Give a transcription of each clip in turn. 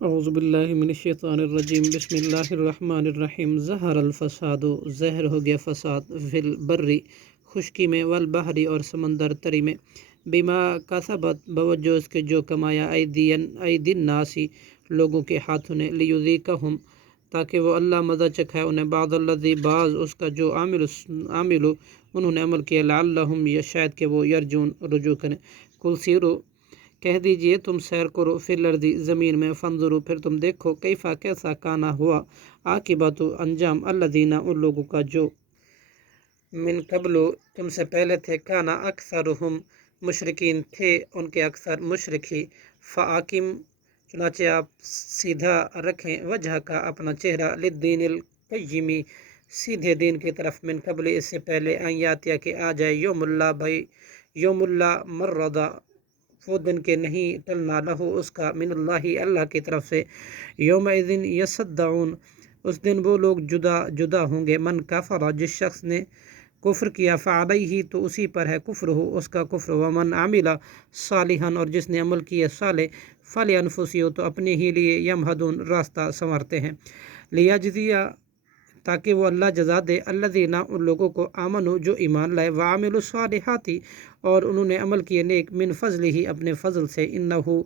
اعوذ باللہ من الشیطان الرجیم بسم اللہ الرحمن الرحیم ظہر الفساد ظاہر ہو گیا فساد فی البری خشکی میں والبحری اور سمندر تری میں بما کسبت بوجہ اس کے جو کمایا ایدی الناسی لوگوں کے ہاتھوں نے لیذیقہم تاکہ وہ اللہ مزہ چکھائے انہیں بعض الذی بعض اس کا جو عاملو انہوں نے عمل کیا لعلہم یا شاید کہ وہ یرجون رجوع کریں کل سیرو کہہ دیجئے تم سیر کرو فی الارض زمین میں فانظروا پھر تم دیکھو کیفا کیسا کانا ہوا عاقبت انجام الذین ان لوگوں کا جو من قبل تم سے پہلے تھے کانا اکثرہم مشرکین تھے ان کے اکثر مشرکی فاقم چنانچہ آپ سیدھا رکھیں وجہ کا اپنا چہرہ للدین القیمی سیدھے دین کی طرف من قبل اس سے پہلے ان یاتیا کہ آ جائے یوم اللہ بھائی یوم اللہ مردا وہ دن کے نہیں ٹلنا لہو اس کا من اللہ اللہ کی طرف سے یومئذ یصدعون اس دن وہ لوگ جدا ہوں گے من کفر جس شخص نے کفر کیا فعلیہ تو اسی پر ہے کفر ہو اس کا کفر ومن عمل صالحا اور جس نے عمل کیا صالح فلانفسہ تو اپنے ہی لیے یمہدون راستہ سنوارتے ہیں لیجزیہ تاکہ وہ اللہ جزا دے الذین ان لوگوں کو آمنوا جو ایمان لائے وعملوا الصالحات اور انہوں نے عمل کیے نیک من فضل ہی اپنے فضل سے انہ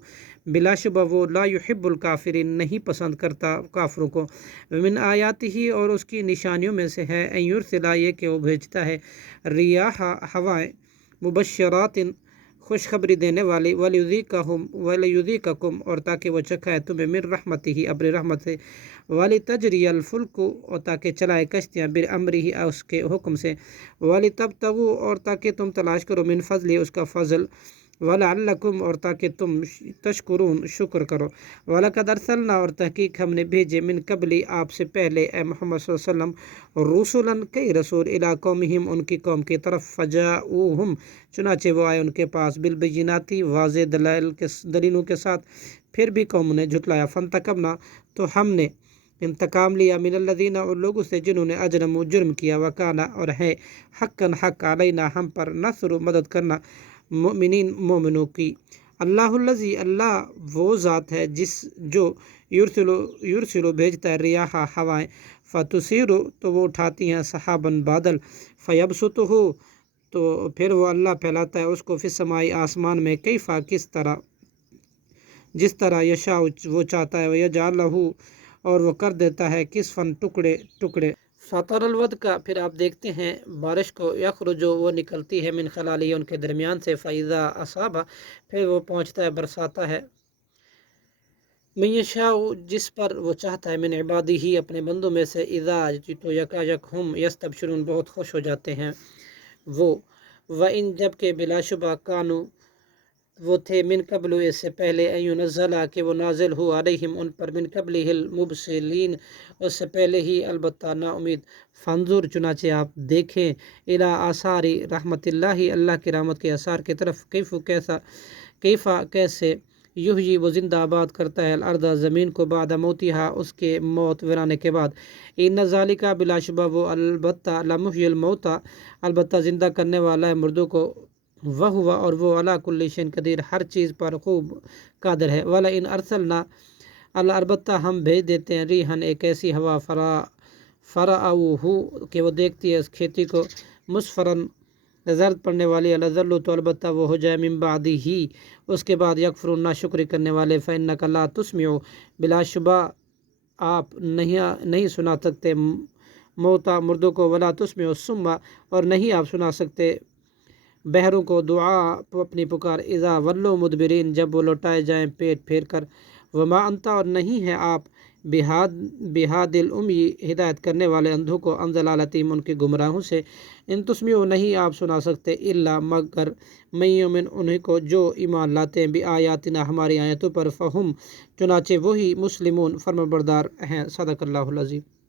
بلا شبہ وہ لا یحب الکافرین نہیں پسند کرتا کافروں کو من آیات ہی اور اس کی نشانیوں میں سے ہے ان یرسل یہ کہ وہ بھیجتا ہے ریاح ہوائیں مبشرات خوشخبری دینے والی ولیذیقکم اور تاکہ وہ چکھائے تمہیں من رحمتہ ہی اپنی رحمت سے ولتجری الفلک اور تاکہ چلائے کشتیاں بامرہ اس کے حکم سے ولتبتغوا اور تاکہ تم تلاش کرو من فضل اس کا فضل ولعلکم اور تاکہ تم تشکرون شکر کرو ولقد ارسلنا اور تحقیق ہم نے بھیجے من قبل آپ سے پہلے اے محمد صلی اللہ علیہ وسلم رسولاً کئی رسول الی قومہم ان کی قوم کی طرف فجاؤہم چنانچہ وہ آئے ان کے پاس بالبینات واضح دلیلوں کے ساتھ پھر بھی قوم نے جھٹلایا فانتقمنا تو ہم نے انتقام لیا من الذین ان لوگوں سے جنہوں نے اجرموا جرم کیا وکانا اور ہے حقاً حق علینا ہم پر نصر مدد کرنا مؤمنین مومنوں کی اللہ الذی اللہ وہ ذات ہے جو یرسلو بھیجتا ہے ریاح ہوائیں فتثیرو تو وہ اٹھاتی ہیں سحاباً بادل فیبسطہ تو پھر وہ اللہ پھیلاتا ہے اس کو فی السماء آسمان میں کیفا کس طرح جس طرح یشاء وہ چاہتا ہے ویجعلہ اور وہ کر دیتا ہے کسفن ٹکڑے فطر الود کا پھر آپ دیکھتے ہیں بارش کو یخرج وہ نکلتی ہے من خلالی ان کے درمیان سے فاذا اصاب پھر وہ پہنچتا ہے برساتا ہے من یشاء جس پر وہ چاہتا ہے من عبادی ہی اپنے بندوں میں سے اذا تو یکا ہم یستبشرون بہت خوش ہو جاتے ہیں وہ وَإِن جب کہ بلا شبہ کانو وہ تھے من قبل اس سے پہلے ان ینزلا کہ وہ نازل ہو علیہم ان پر من قبل المبسلین اس سے پہلے ہی البتہ نا امید فانظر چنانچہ آپ دیکھیں الی آثار رحمت اللہ اللہ کی رحمت کے آثار کی طرف کیفا کیسے یحیی وہ زندہ آباد کرتا ہے الارض زمین کو بعد موتہا اس کے موت ورانے کے بعد ان ذالک بلا شبہ وہ البتہ لمحیی الموتى البتہ زندہ کرنے والا ہے مردوں کو وہ اور وہ علی کل شیء قدیر ہر چیز پر خوب قادر ہے وَلَئِنْ أَرْسَلْنَا البتہ ہم بھیج دیتے ہیں ریحًا ایک ایسی ہوا فرأوہ کہ وہ دیکھتی ہے اس کھیتی کو مصفراً زرد پڑنے والی لظلوا تو البتہ وہ ہو جائے من بعد ہی اس کے بعد یکفرون ناشکری کرنے والے فإنک لا تسمع بلا شبہ آپ نہیں سنا سکتے موتا مردوں کو ولا تسمع الصم اور نہیں آپ سنا سکتے بہروں کو دعا اپنی پکار اذا ولوا مدبرین جب وہ لوٹائے جائیں پیٹ پھیر کر وما انت اور نہیں ہے آپ بہاد الامی ہدایت کرنے والے اندھوں کو عن ضلالتہم ان کی گمراہوں سے ان تسمعوا نہیں آپ سنا سکتے الا مگر من یؤمن انہیں کو جو ایمان لاتے ہیں بآیاتنا ہماری آیتوں پر فہم چنانچہ وہی مسلمون فرمانبردار ہیں صدق اللہ العظیم